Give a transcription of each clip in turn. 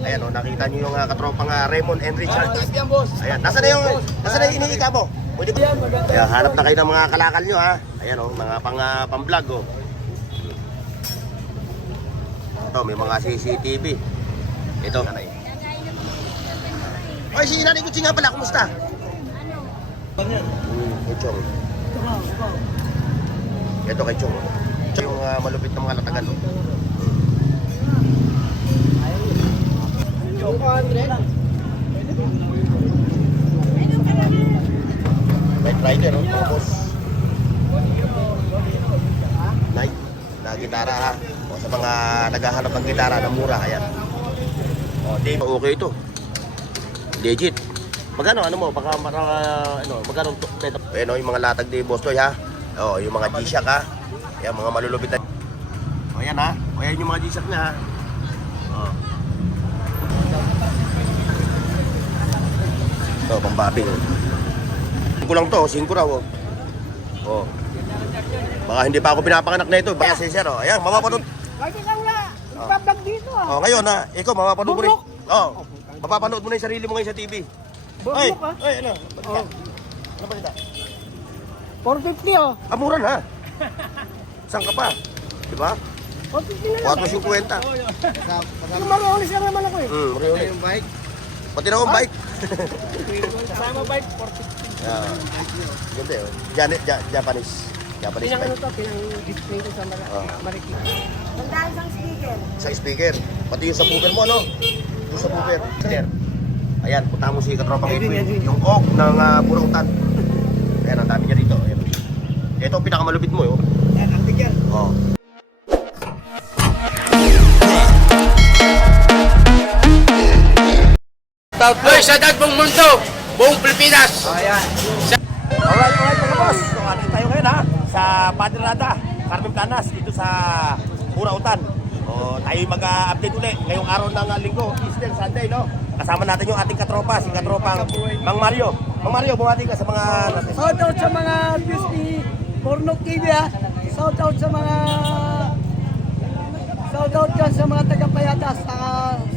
Ayan o, nakita nyo yung katropang Raymond and Richard. Ayan, nasa na yung iniika mo? Pwede ba? Ayan, hanap na kayo ng mga kalakal nyo ha. Ayan o, mga pang-vlog o. Ito, may mga CCTV. Ito. Oy, si Nanay Kutsi nga pala, kumusta? Kay Chong. Ito kay Chong. Yung malupit ng mga latagan. Night Rider, tapos night na gitara ha. O sa mga naghahanap ng gitara na mura, ayan. O, di okay ito. Legit. Magkano ano mo? Baka magkano ano yung mga latag ni Boss Toy ha? O, yung mga G-Shock ha. Ayan, mga malulupit na. O, ayan ha. O, ayan yung mga G-Shock niya ha. O. Ito, pambabi. 5 lang to, 5 raw. Oh. Baka hindi pa ako pinapanganak na ito. Baka si Sir, oh. Ayan, mapapanood. Bakit ikaw na? Nagbablog dito ah. Oh, ngayon ha, ikaw mapapanood mo rin. Oh, mapapanood mo na yung sarili mo ngayon sa TV. Ay, ay, ano? Balita. Ano balita? 450 oh. Amuran ha. Saan ka pa? Di ba? 450 na lang. 450. Yung Mariolis lang naman ako eh. Mariolis. Yung bike? Pati na akong bike. Kasama bike, 450. Yeah. Ganda yun. Japanese. Japanese Pinang ano bike. to, pinang-display ko sa Marikina. Tandaan isang speaker. Sa speaker. Pati yung sa booper mo, no? Yung sa booper. Sir. Ayan, punta mo si Katropang Edwin. Yung oak ng Burautan. Ayan, ang dami niya dito. Ayan. Ito ang pinakamalupit mo, yun. Yan, ang tigyan. Oh. Hoy, sa dagbong mundo, buong Pilipinas. Ayan. Alright mga boss. So, atin tayo ngayon ha. Sa Padirada, Carmen Planas, dito sa Burautan. O, tayo mag-update ulit ngayong araw ng linggo, Easter Sunday, no? Kasama natin yung ating katropa, si katropang Mang Mario. Mang Mario, bumati ka sa mga natin. Shout out sa mga views ni Pornok TV ha. Shout out sa mga dyan sa mga taga-Payatas, sa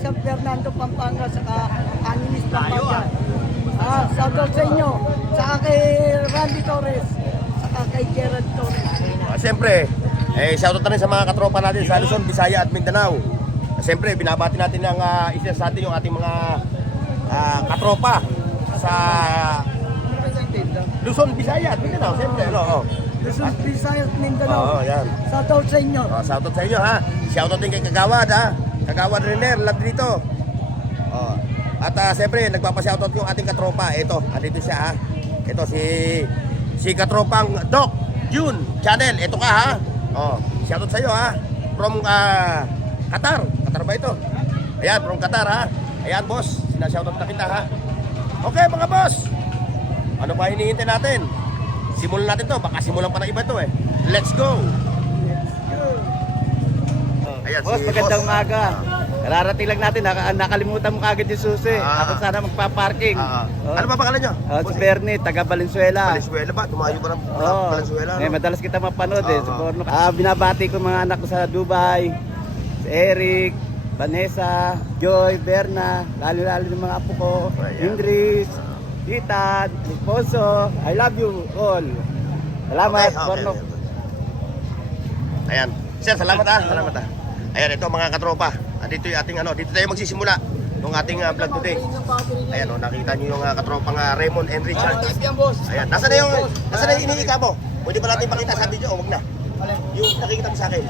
San Fernando, Pampanga, saka Angeles, Pampanga. Shout out sa inyo, saka kay Randy Torres, saka kay Gerald Torres. Siyempre, shoutout na rin sa mga katropa natin sa Luzon, Visaya at Mindanao. Siyempre, binabati natin ng Easter Sunday yung ating mga katropa sa Luzon, Visaya at Mindanao. Siyempre, ano, Luzon, Visayas, Mindanao. Oo, yan. Shout out sa inyo. Shoutout sa inyo ha. Shoutout din kay Kagawad ha. Kagawad Riner, love dito. At siyempre, nagpapa-shoutout yung ating katropa. Ito, andito siya ha. Ito si katropang Doc June Channel. Ito ka ha. Shoutout sa iyo ha. From Qatar. Qatar ba ito? Ayan, from Qatar ha. Ayan boss, sinashoutout na kita ha. Okay mga boss. Ano pa hinihintay natin? Simulan natin to. Baka simulan pa ng iba to eh. Let's go. Ayan, Boss, si magandang boss. umaga. Kararating lang natin, nakalimutan mo kagad yung susi. Ako sana magpa-parking. Ano ba pangalan nyo? Si Bernie, taga Valenzuela. Valenzuela ba? Tumayo pa ng Valenzuela. No? Madalas kita mapanood sa porno. Binabati ko mga anak ko sa Dubai. Si Eric, Vanessa, Joy, Berna, lalo-lalo ng mga apo ko. Ingrid, Tita, Esposo. I love you all. Salamat, porno. Ayan. Sir, salamat ha. Salamat ha. Ayan, ito mga katropa. Andito yung ating dito tayo magsisimula ng ating vlog today. Ayan, nakita niyo yung katropang Raymond and Richard. Ayan, nasa na yung iniika mo? Pwede ba natin pakita sa video o wag na? Yung nakikita mo sa akin.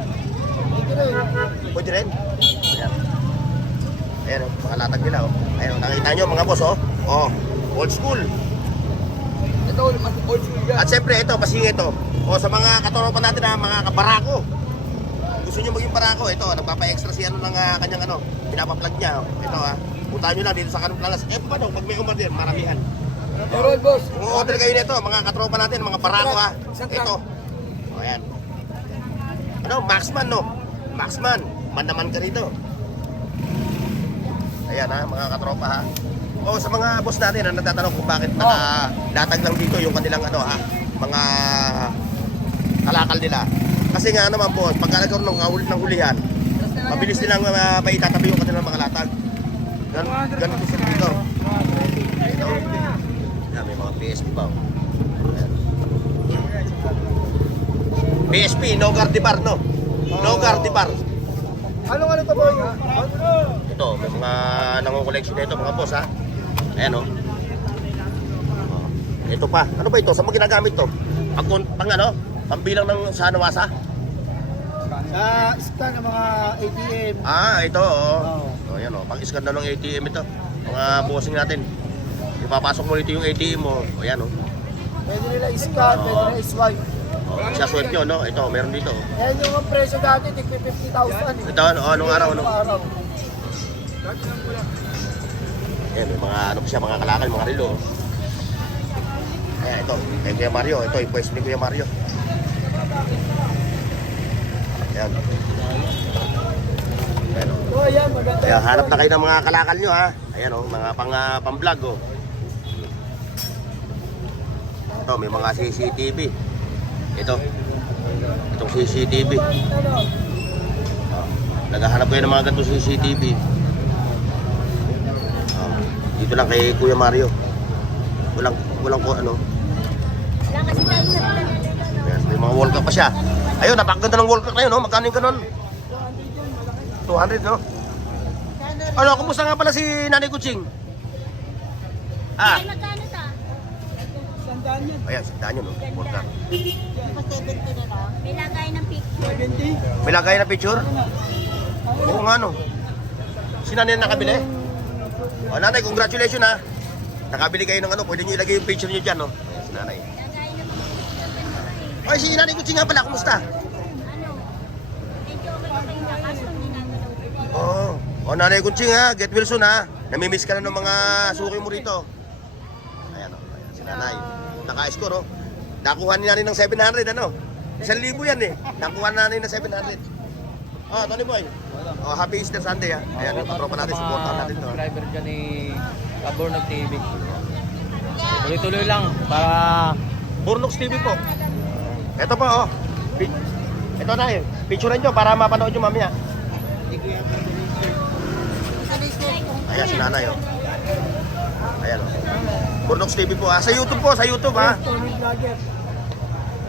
Pwede rin? Ayan. Ayan, mga latag nila Ayan, nakita niyo mga boss old school. Ito, old school At siyempre ito, pasing ito. Sa mga katropa natin mga kabarako. Gusto nyo maging barako, ito, nagpapa-extra si ng kanyang pinapa-plug niya. Ito puntahan nyo lang dito sa Carmen Planas. Paano, pag may umorder, maramihan. Alright boss. Kung order kayo nito, mga katropa natin, mga barako Ito. Ayan. Maxman no? Maxman, mandaman ka rito. Ayan mga katropa sa mga boss natin na nagtatanong kung bakit nakalatag lang dito yung kanilang mga kalakal nila. Kasi nga naman boss, pagka nagkaroon ng hulihan, mabilis nilang maitatabi yung kanilang mga latag. Ganito sila dito. Ito. Yan, may mga PSP pa. Oh. Ayan. PSP, no guard bar, no? No guard bar. Ano to boy? Ito, may mga nangungoleksyon na ito, mga boss, ha? Ayan, oh. Oh. Ito pa. Ano ba ito? Saan mo ginagamit to? Pang ano? Pambilang ng sa Nawasa? Sa scan ng mga ATM. Ah, ito, oh. Oh, yan, oh. Pang-scan na ng ATM ito. Mga bossing natin. Ipapasok mo dito yung ATM mo. O, yan, oh. Pwede nila i-scan, pwede nila i-swipe. Oh, sa swipe nyo, no? Ito, meron dito. Oh. Yan yung presyo dati, tigpi 50,000 eh. Ito, ano, anong araw, ano? Anong araw? Yan, may mga, ano pa siya, mga kalakal, mga relo. Ayan, ito. Kay Kuya Mario. Ito, yung pwesto ni Kuya Mario. Ayan. Ayan, oh. So yan, maganda. Kaya hanap na kayo ng mga kalakal nyo, ha? Ayan, oh, mga pang-vlog, oh. Ito, may mga CCTV. Ito. Itong CCTV. Oh, naghahanap kayo ng mga ganito CCTV. Oh, dito lang kay Kuya Mario. Walang ko ano. Wala kasi tayo sa plan. Yes, may mga wall clock pa siya. Ayun, napakaganda ng wall clock na yun, no? Magkano yung ganun? 200, no? Ano, kumusta nga pala si Nanay Kuching? Ah, Ay, magkano ta? Sandaan yan. ayan, sandaan yun, no? Wall clock. Pa 70 na to. May lagay ng picture. 70. May lagay na picture? Oo nga, no? Si Nanay nakabili? O, Nanay, congratulations, ha? Nakabili kayo ng ano, pwede nyo ilagay yung picture nyo dyan, no? Ayan, si Nanay. Lagay ng picture. Ay, si Nanay Kuching nga pala, kumusta? Ano? Medyo okay na kaso hindi natin ang Oo. O, Nanay Kuching, ha? Get well soon, ha? Namimiss ka na ng mga suki mo rito. Ayan, o. Ayan, si Nanay. Naka-score, oh. Nakuha ni Nanay ng 700, ano? 1,000 yan, eh. Nakuha na Nanay ng 700. Oh, Tony Boy. Oh, happy Easter Sunday, ha? Ayan, yung katropa natin, supportan natin to. Subscriber dyan ni Kabornog TV. Tuloy-tuloy lang para Burnox TV po. Ito po, oh. Ito na, eh. Picturean nyo para mapanood nyo mamaya. Ayan, si Nanay, oh. Ayan, oh. Burnox TV po, ha? Sa YouTube po, sa YouTube, ha? Tony Vlogger.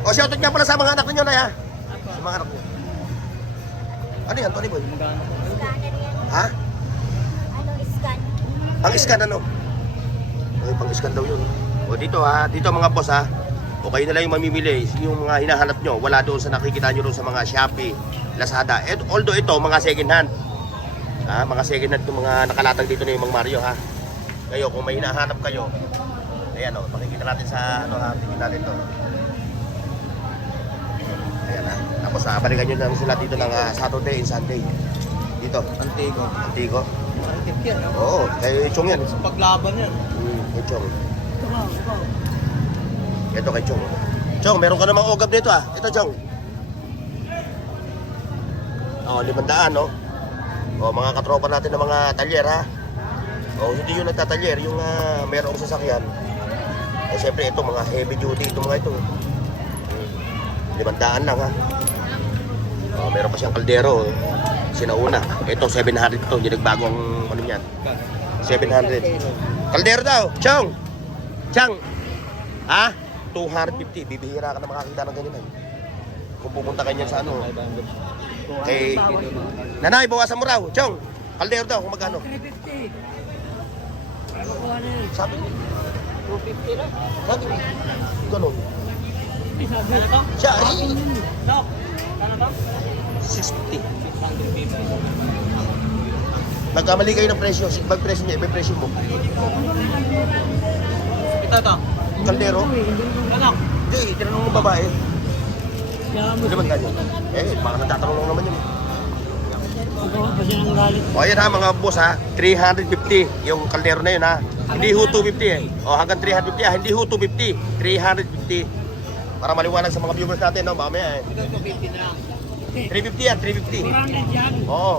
O, shoutout nga pala sa mga anak ninyo, Nay, ha? Sa mga anak nyo. Ano yan, Tony Boy? scanner yan. Ha? Ano, scan. Pang-scan, ano? Ay, pang-scan daw yun. O, dito, ha? Dito, mga boss, ha? O, kayo na lang yung mamimili. Yung mga hinahanap nyo, wala doon sa nakikita nyo doon sa mga Shopee, Lazada. Although ito, mga second hand. Ha? Mga second hand yung mga nakalatag dito na yung mga Mario, ha? Kayo, kung may hinahanap kayo, ayan, o, pakikita natin sa, ano, ha? Tingin natin to. Ayan, ha? Tapos, balikan nyo lang sila dito ng Saturday and Sunday. Dito. Antigo. Antigo. Antik yan. Oo, kay Chong yan. Sa paglaban yan. Kay Chong. Ito nga, ito. Ito kay Chong. Chong, meron ka namang ogab dito, ah. Ito, Chong. Oh, 500, no? Oh, mga katropa natin ng mga talyer, ha? Oh, hindi yung nagtatalyer, yung merong sasakyan. Eh, siyempre, ito, mga heavy duty, ito mga ito. 500 lang, ha? Oh, meron pa siyang kaldero, sinauna. Ito, 700 ito, hindi nagbago ang ano niyan. 700. Kaldero daw, Chong! Chang! Ha? 250, bibihira ka na makakita ng ganyan, eh. Kung pupunta ka niyan sa ano, kay Nanay, bawasan mo raw, Chong! Kaldero daw, kung magkano? 350. Kukuha na yun. Sabi niya. 250 lang. Bakit? Ganun. Sabi ko. Siya, ay, Dok, ano ba? 650. Nagkamali kayo ng presyo. Ibang presyo niya, ibang presyo mo. Ito to. Kaldero? Anak. Hindi, tinanong mo babae. Kaya mo. Hindi naman ganyan. Eh, baka nagtatanong lang naman yun. Ako kasi nang galit. O, ayan ha, mga boss ha. 350 yung kaldero na yun ha. Hindi ho 250 eh. O, hanggang 350 ha. Hindi ho 250. 350. Para maliwanag sa mga viewers natin, no? Mamaya eh. Ito 250 na lang. 350 yan, 350. 400 yan. Oo,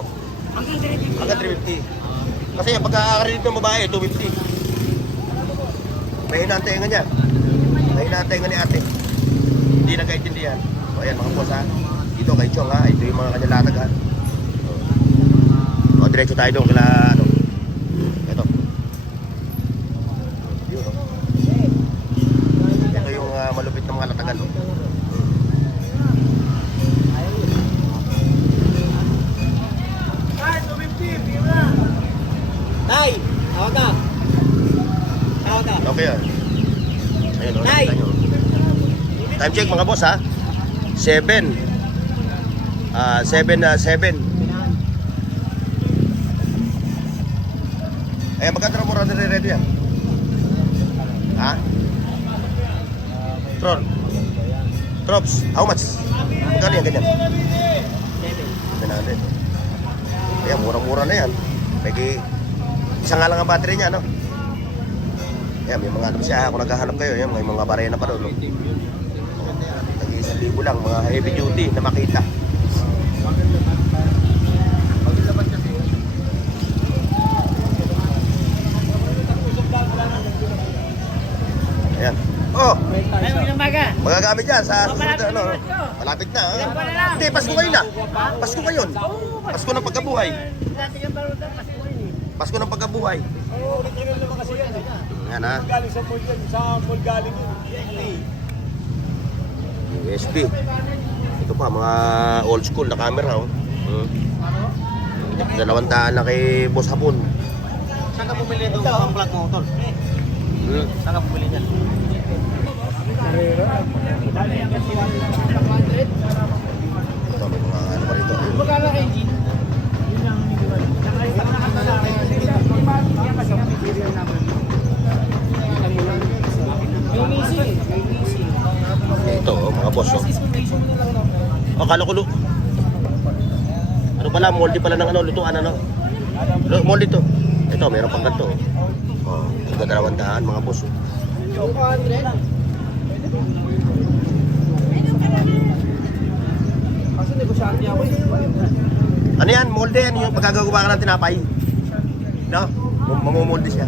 Hanggang 350. hanggang 350. Kasi pagkakarinig ng babae, 250. May hinantay nga niya. May hinantay nga ni ate. Hindi nagkaintindihan. O ayan mga boss ha. Dito kay Chong ha. Ito yung mga kanyalatag ha. O diretso tayo doon kila ano. Okay ah. Ayun, nakita nyo. Time check mga boss ha. 7. 7 na 7. Eh, magkano mo rin ready yan? Ha? Tron. Trops, how much? Magkano yan ganyan? 700. Ayan, murang-mura na yan. Pwede, isa nga lang ang battery niya, no? Ayan, may mga ano siya, kung naghahanap kayo, yan, may mga barena pa doon, no? Nag-1,000 lang, mga heavy duty na makita. Ayan. Oh! Magagamit yan sa susunod na, ano? Malapit na, ha? Hindi, Pasko ngayon na. Pasko ngayon. Pasko ng pagkabuhay. Pasko ng pagkabuhay. Yan, ha? USB. Ito pa, mga old school na camera, oh. 200 na kay Boss Hapon. Saan ka bumili ito ang vlog mo, tol? Saan ka bumili yan? Ito, may mga ano pa rito. Ito, oh, mga boss, oh. Akala ko, ano pala, moldy pala ng ano, lutuan, ano? Moldy to. Ito, meron pang ganito, oh. Oh, sa 200, mga boss, oh. Ano yan? Molde yan yung pagkagagawa ka ng tinapay. No? Mamumolde siya.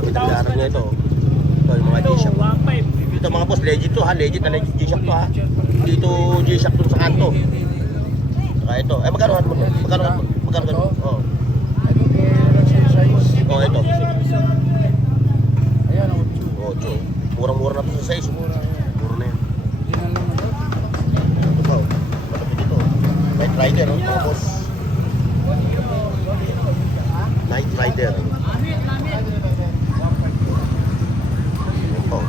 Pinagdarap niya ito. Ito yung mga G-Shock. Ito mga boss, legit to ha. Legit na legit G-Shock to ha. Dito G-Shock dun sa kanto. Saka ito. Eh magkano mo to? Magkano to? Oo. Oh, ito. Oh, ito. Murang-mura na to sa size. Mura na yan. Ito pa. Malapit ito. Night Rider, oh, mga boss. Night Rider. Oh.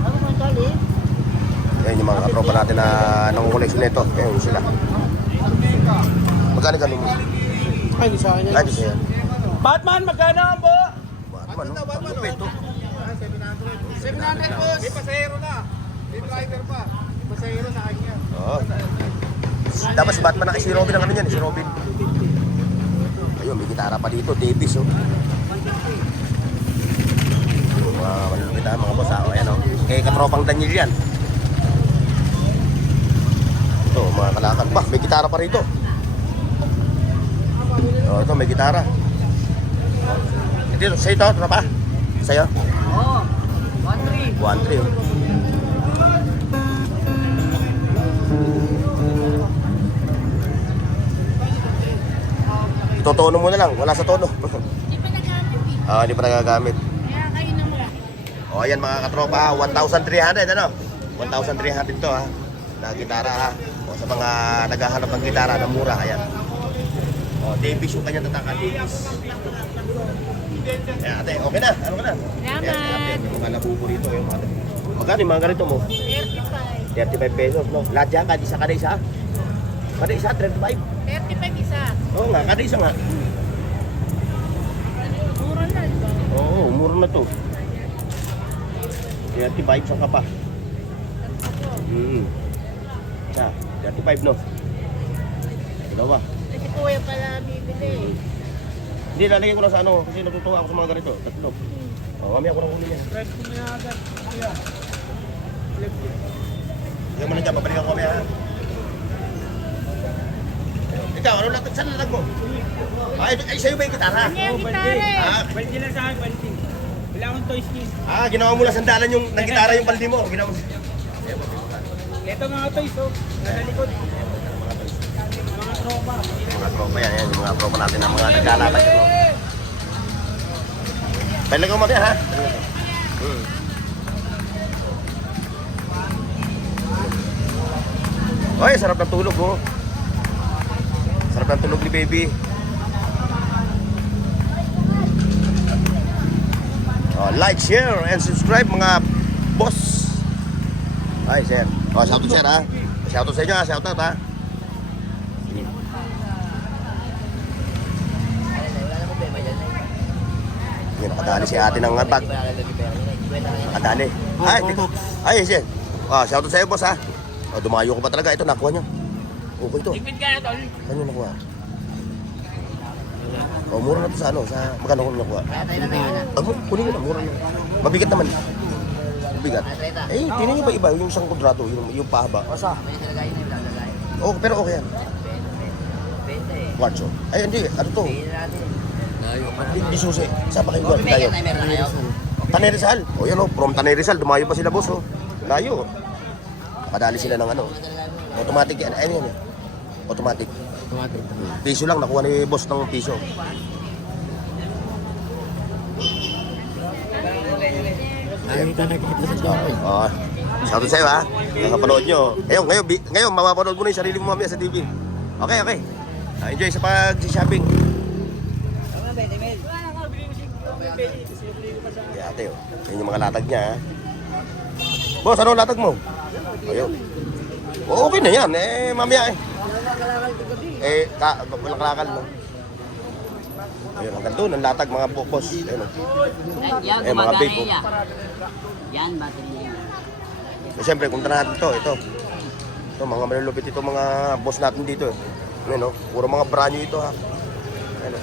Yan yung mga katropa natin na nangukoleksyon nito. Yan sila. Magkano dyan mo? Ay, di sa akin yan. Ay, di siya. Batman, magkano ang bo? Batman, no? Ang lupit, oh. 700 boss. May pasahero na. May driver pa. May pasahero sa akin yan. Oo. Dapat si Batman na si Robin ang ano yan, si Robin. Ayun, may gitara pa dito, Davis, oh. Mga malulupit ha, mga boss, oh. Ayan, oh. Kay katropang Daniel yan. Ito, mga kalakad. Bah, may gitara pa rito. Oh, ito, may gitara. Ito, sa'yo ito, tropa? Sa'yo? Oo. 1-3. 1-3, oh. Itotono mo na lang, wala sa tono. Di pa nagamit eh. Ah, hindi pa nagagamit. Kaya kayo na mura. O, ayan mga katropa, 1,300, ano? 1,300 to, ha? Na gitara, ha? O, sa mga naghahanap ng gitara na mura, ayan. O, Davis yung kanyang tatakan, Davis. Ayan, ate, okay na? Ano ka na? Salamat. Ayan, ate, yung mga nabubo rito, yung mga... Magkano yung mga ganito mo? 35. 35 pesos, no? Lahat yan, kada isa? Kada isa, 35? 35 isa. Oo nga, kada isa nga. Mura na, di ba? Oo, mura na to. 35, saan ka pa? Na, 35 no? Dalawa. Kasi kuya pala bibili eh. Hindi, lalagyan ko na sa ano, kasi natutuwa ako sa mga ganito. Tatlo. O, mamaya ko na huli yan. Lagyan mo na dyan, babalikan ko mamaya ha. Ikaw, ano lang, saan nalag mo? Ay, sa'yo ba yung gitara? Kanya yung gitara eh. Ah, Baldi lang sa akin, baldi. Wala akong toys case. ginawa mo lang sandalan yung ng gitara yung baldi mo. Ginawa mo. Ito mga toys, oh. Nasa likod. Mga tropa. Mga tropa yan, yan. Yung mga tropa natin ang mga naglalakad. Ano? Pwede ko mati ha? Oy, sarap ng tulog oh. Sarap ng tulog ni baby. Oh, like, share, and subscribe mga boss. Ay, sir. Oh, shoutout sir ha. Shoutout sa inyo ha, shoutout ha. Yan, nakadali si ate ng bag. Nakadali. Ay, sir. Oh, shoutout sa iyo boss ha. Oh, dumayo ko pa talaga. Ito, nakuha niyo. Okay ito. Ipid ka na, tol. Saan niyo nakuha? Oh, mura na ito sa ano? Sa magkano ko nakuha? Kunin ko na, mura na. Mabigat naman. Mabigat. Eh, tinan niyo ba iba? Yung isang kudrato, yung pahaba. Asa? Oh, pero okay yan. Quartzo. Ay, hindi. Ano to? Di susi. Saan ba kayo doon? Tayo. Tanay Rizal. O yan o, from Tanay Rizal. Dumayo pa sila boss o. Layo. Nakadali sila ng ano. Automatic yan. Ayun yan eh. Automatic. Piso lang. Nakuha ni boss ng piso. Oh, shoutout sa'yo ha. Nakapanood nyo. Ngayon, mapapanood mo na yung sarili mo mamaya sa TV. Okay. Enjoy sa pag-shopping. Yeah, ate, oh. Yan yung mga latag niya ha. Boss, ano latag mo? Ayun. Okay na yan. Mamaya eh. Walang kalakal no. Ayun, hanggang doon ang latag mga boss. Ayun, Yan, mga babe, oh. Yan, battery yan. So, siyempre, kung natin ito, mga malulupit ito mga boss natin dito. Ayan, no? Puro mga brand new ito ha. Ayan, no?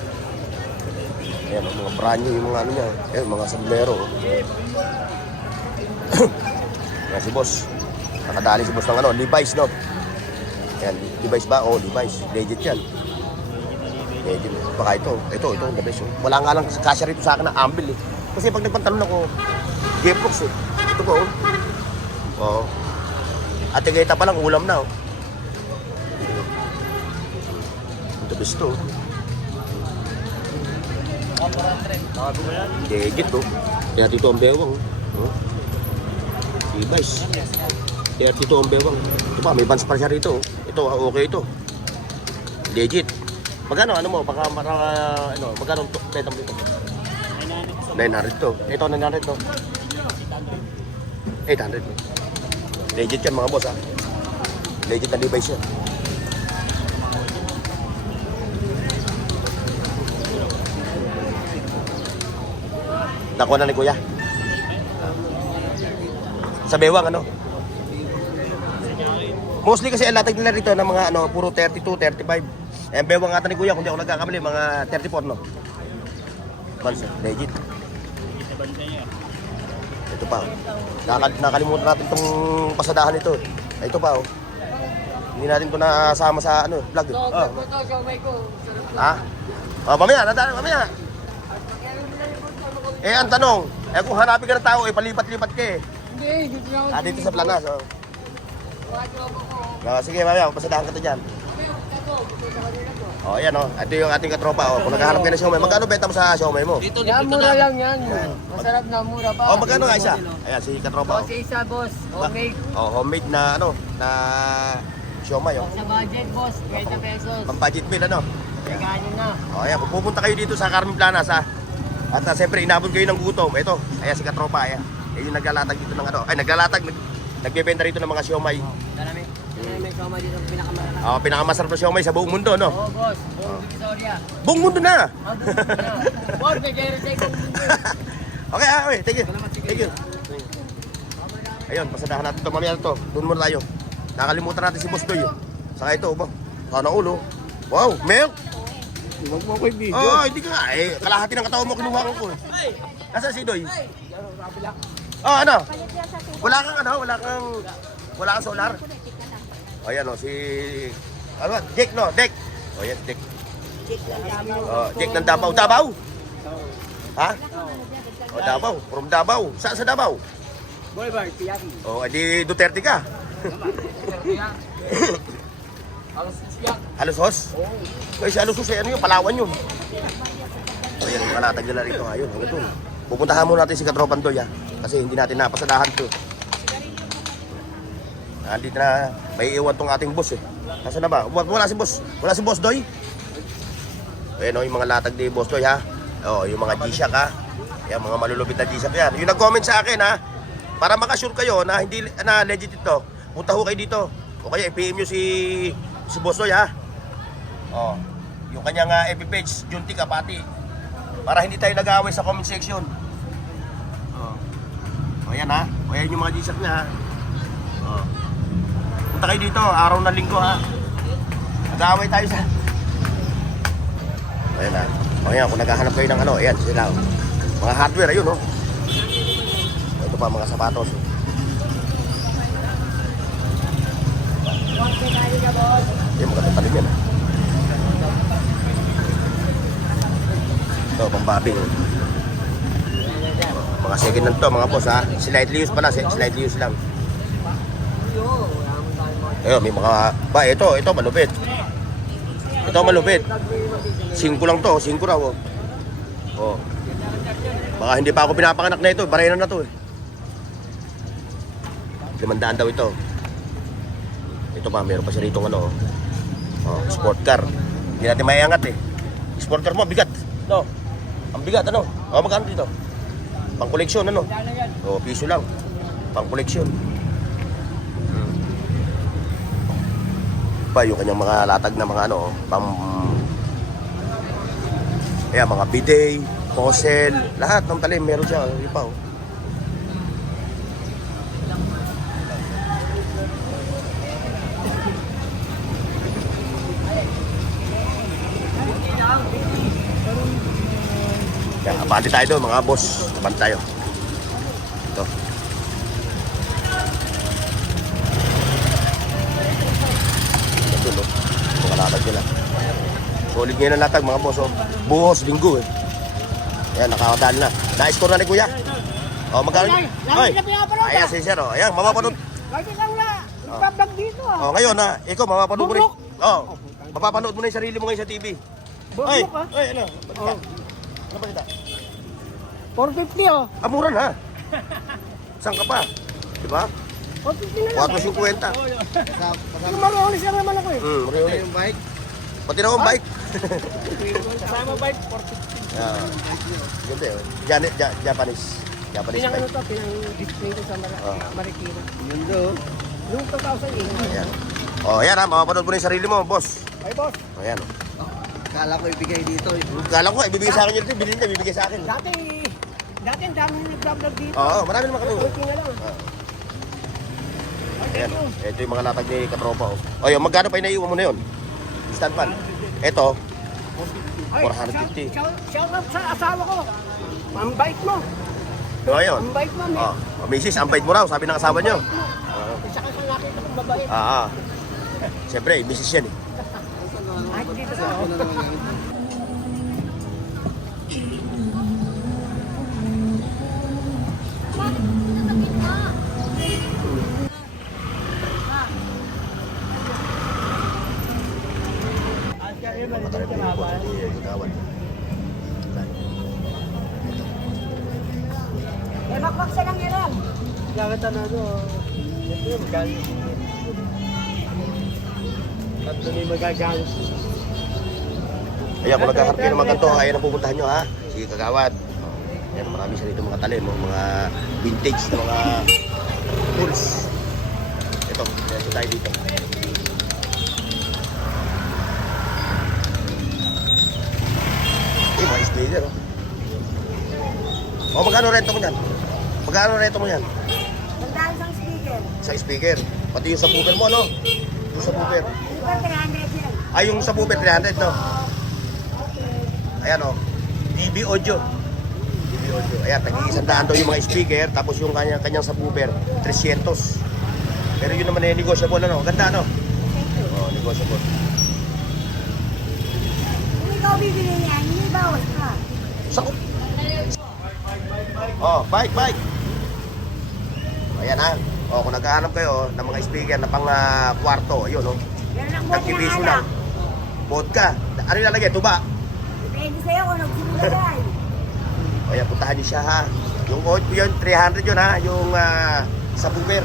Ayan, no? Mga brand new yung mga ano niya. Ayan, mga sablero. Ayan si boss. Nakadali si boss ng ano, Levi's, no? Ayan, Levi's ba? Oh, Levi's. Legit yan. Legit. Baka ito, the best. Oh. Wala nga lang kasya rito sa akin na ambil eh. Kasi pag nagpantalon ako, G-Prox eh. Ito po, oh. Oo. At tigayta pa lang, ulam na, oh. The best to. Legit, oh. Kaya dito ang bewang, oh. Levi's. Kaya dito ang bewang. Ito pa, may bands pa siya rito, oh. Ito, okay ito. Legit. Magkano, ano mo, baka magkano beta mo dito? 900 to. Ito, 900 to. 800. Legit yan mga boss ha. Legit na device yan. Nakuha na ni kuya. Sa bewang ano? Mostly kasi ang latag nila rito ng mga ano, puro 32, 35. Eh, bewang ata ni kuya, kung di ako nagkakamali, mga 34 no? Bansa, legit. Ito pa. Nakalimutan natin itong pasadahan ito. Ito pa oh. Hindi natin ito nasama sa ano, vlog. Ha? Oh, mamaya, mamaya. Eh, ang tanong, kung hanapin ka ng tao, palipat-lipat ka eh. Hindi, dito na ako. Dito sa Planas, oh. Sige, mamaya, pasadahan ka ito dyan. Oh, ayan oh. Ito yung ating katropa oh. Kung naghahanap kayo ng siomay, magkano benta mo sa siomay mo? Yan, mura lang yan. Masarap na, mura pa. Oh, magkano nga isa? Ayan, si katropa oh. Boss, isa, boss. Homemade. Oh, homemade na ano, na siomay oh. Sa budget, boss, 30 pesos. Pang budget meal ano. Regalo na. Oh, ayan, kung pupunta kayo dito sa Carmen Planas ha. At siyempre, inabot kayo ng gutom. Ito, ayan si katropa ayan. Yung naglalatag dito ng ano. Ay, nagbebenta rito ng mga siomay. Dami. May kama dito pinakamalala. Oh, pinakamasarap na siomay sa buong mundo, no? Oh, boss. Buong Victoria. Buong mundo na! Boss, may kaya rin sa Okay, okay. Thank you. Thank you. Ayun, pasadahan natin ito. Mamaya ito. Doon muna tayo. Nakalimutan natin si Boss Doy. Saka ito, ba? Sana ulo. Wow, milk! Huwag mo ko i-video. Oh, hindi ka nga. Eh, kalahati ng katawan mo kinuha ko. Nasaan si Doy? Oh, ano? Wala kang solar? Oh, yan, oh, si... Ano ba? Jake, no? Dek. Oh, yan, Dek. Oh, Jake ng Davao. Davao? Ha? Oh, Davao. From Davao. Saan sa Davao? Boulevard, Tiyaki. Oh, edi Duterte ka. Halos hos? Ay, si Halos hos, ano yun? Palawan yun. So, yan, yung kalatag nila rito. Ayun, hanggang doon. Pupuntahan muna natin si Katropan Doy, ha? Kasi hindi natin napasadahan to. Andito na, may iwan tong ating boss, eh. Nasaan na ba? Wala si boss. Wala si boss Doy. Ayan, yung mga latag ni boss Doy, ha? O, yung mga G-Shock, ha? Yan, mga malulupit na G-Shock yan. Yung nag-comment sa akin, ha? Para makasure kayo na hindi na legit ito, punta ho kayo dito. O kaya i-PM nyo si boss Doy, ha? O, yung kanyang FB page, Junti Kapati. Para hindi tayo nag-aaway sa comment section. O yan, ha? O yan yung mga G-Shock niya, ha? O. Punta kayo dito, araw na linggo, ha? Nag-aaway tayo sa... Ayan, ha? O yan, kung naghahanap kayo ng ano, ayan sila. Mga hardware, ayun, oh. Ito pa, mga sapatos. Ayan, magandang talim yan, ha? Ito, pambabing. Mga second hand to, mga boss, ha? Slightly used pala, slightly used lang. Ayun, may mga... Ba, ito, malupit. Ito, malupit. 5 lang to, 5 raw, oh. Oh. Baka hindi pa ako pinapanganak na ito, barena na to, eh. 500 daw ito. Ito pa, meron pa siya rito ano, oh, sport car. Hindi natin maiangat, eh. Sport car mo, bigat. No. Ang bigat, ano? Oh, magkano dito? Pang koleksyon, ano? Oh, piso lang. Pang koleksyon. Pa yung kanyang mga latag na mga ano, pang mga bidet, fossil, lahat ng talim meron siya, yung pa, oh. Kaya abante tayo doon mga boss, abante tayo. Ito. Ito, no? Mga latag nila. Solid ngayon ang latag mga boss, oh. Buhos, linggo, eh. Ayan, nakakadali na. Na-score na ni Kuya. O, magkano? Ay, ayan si Sir, oh. Ayan, mapapanood. Lagi lang na. Ibablog dito ah. O, ngayon, na, ikaw, mapapanood mo rin. O, mapapanood mo na yung sarili mo ngayon sa TV. Ay, Bublok ah. ay, ano? Balita. Ano balita? 450 oh. Ah, mura na. Saan ka pa? Diba? 450 na lang. 450. Yung Mariolis lang naman ako eh. Mariolis. Yung bike. Pati na akong bike. Kasama bike, 450. Ganda yun. Japanese. Japanese Pinang ano bike. to, pinang display ko sa Marikina. Yun do. Yung 2,000 yun. Ayan. O, ayan ha. Mapapanood mo na yung sarili mo, boss. Ay boss, O, ayan. Kala ko ibigay dito. Kala ko, ibibigay sa akin yun. Bilhin niya, ibibigay sa akin. dati ang dami na nag-vlog dito. Oo, marami naman kami. Okay na lang. Ayan. Ito yung mga latag ni Katropa. O, yun, magkano pa inaiwan mo na yun? Stand pan. Ito, 450. Shout out sa asawa ko. Ang bait mo. O, ayun. Ang bait mo. O, misis, ang bait mo raw, sabi ng asawa niyo. Isa ka sa nakita kong mabait. Siyempre, misis yan, eh. Ay, dito sa ako. Eh, makmaksa lang yan lang. Gagata na do. Ito yung magalit. Tatlo may magagamit. Ayan, kung nagkaharap kayo ng mga ganito, ayan ang pupuntahan nyo, ha? Sige, Kagawad. Ayan, marami sa dito mga talim, mga vintage na mga tools. Ito tayo dito. Mga speaker, oh. O, magkano rento mo yan? Magkano rento mo yan? Tandaan isang speaker. Isang speaker. Pati yung subwoofer mo, no? Yung subwoofer. Hindi ba 300 yan? Ay, yung subwoofer, 300, no? Ayan, oh. DB Audio. DB Audio. Ayan, tag-iisandaan daw yung mga speaker, tapos yung kanyang subwoofer, 300. Pero yun naman eh, negotiable, ano? Ganda, no? Oh, negotiable. Kung ikaw bibili niyan, hindi bawas ka. Sakot. Oh, bike. Ayan, ha? O, kung naghahanap kayo ng mga speaker na pang kwarto, ayun, no? Nagkibiso lang. Vodka. Ano yung lalagay? Tuba. Pwede sa'yo kung nagsimulagay. O yan, puntahan niyo siya ha. Yung 300 yun ha, yung subwoofer.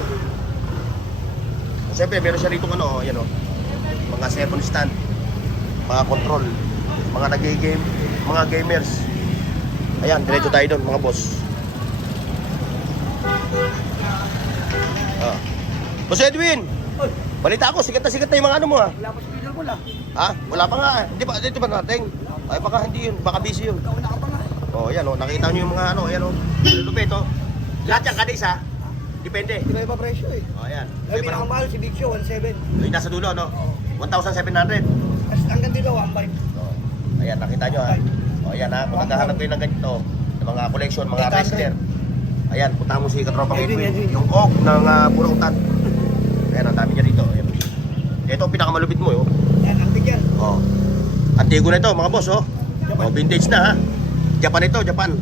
Siyempre, meron siya rito ano, yan o. Mga cellphone stand, mga control, mga nag-game, mga gamers. Ayan, diretso tayo doon mga boss. Boss Edwin! Balita ako, sikat na yung mga ano mo ha. Wala pa speaker ko lang. Ha? Wala pa nga. Hindi ba? Dito ba natin? Ay baka hindi yun. Baka busy yun. Ikaw na ka pa nga. Oh, yan oh. Nakita nyo yung mga ano. Ayan oh. Lulupit oh. Lahat yan kadis ha. Depende. Di ba iba presyo eh? Oh, ayan. Ay, pinakamahal si Big Show, 1.7. Yung nasa dulo no? 1,700. Tapos hanggang dito, 1.5. Oh. Ayan, nakita nyo ha. Oh, ayan ha. Kung naghahanap kayo ng ganito, ng mga collection, mga 800. wrestler. Ayan, punta mo si Katropang Edwin, Edwin. Edwin. Yung oak ng Burautan. Ayan, ang dami niya dito. Ayan. Ito, pinakamalupit mo oh. Yan, ang bigyan. Oh. Antigo na ito, mga boss, oh. Oh, vintage na, ha. Japan ito, Japan.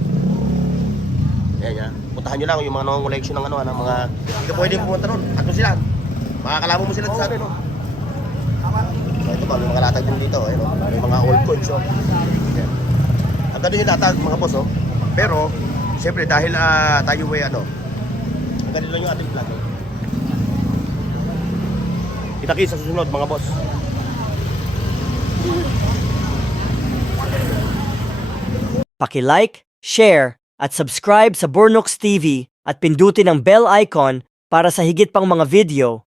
Ayan, yan. Puntahan nyo lang yung mga collection ng ano, ng mga... Hindi ka pwede pumunta ron. Ato sila. Makakalaman mo sila sa ano, no? So, ito pa, may mga latag din dito, eh, no? May mga old coins, oh. Ayan. Ang ganun yung latag, mga boss, oh. Pero, siyempre, dahil tayo may ano, ang ganun lang yung ating vlog, oh. Kita-kita sa susunod, mga boss. Paki-like, share, at subscribe sa Bornox TV at pindutin ang bell icon para sa higit pang mga video